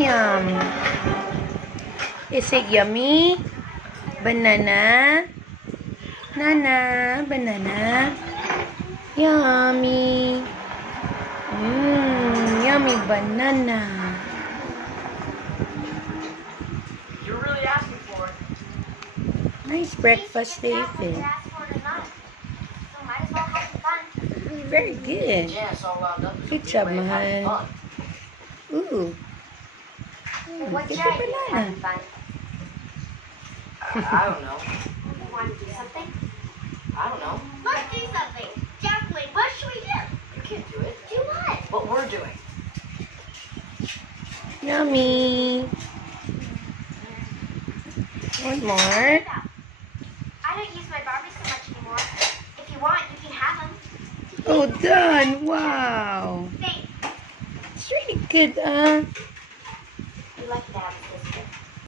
Yum. Is it yummy? Banana? Banana. Yummy. Yummy banana. You're really asking for it. Nice breakfast, David. Very good. Yeah, it's all wound up. Good job, mahal. Ooh. What Get should the I do? banana. Having fun? I don't know. You want to do something? I don't know. Let's do something. Jacqueline, what should we do? You can't do it. Do what? What we're doing. Yummy. One more. I don't use my Barbies so much anymore. If you want, you can have them. Oh, done. Wow. Thanks. It's really good, You're lucky to have this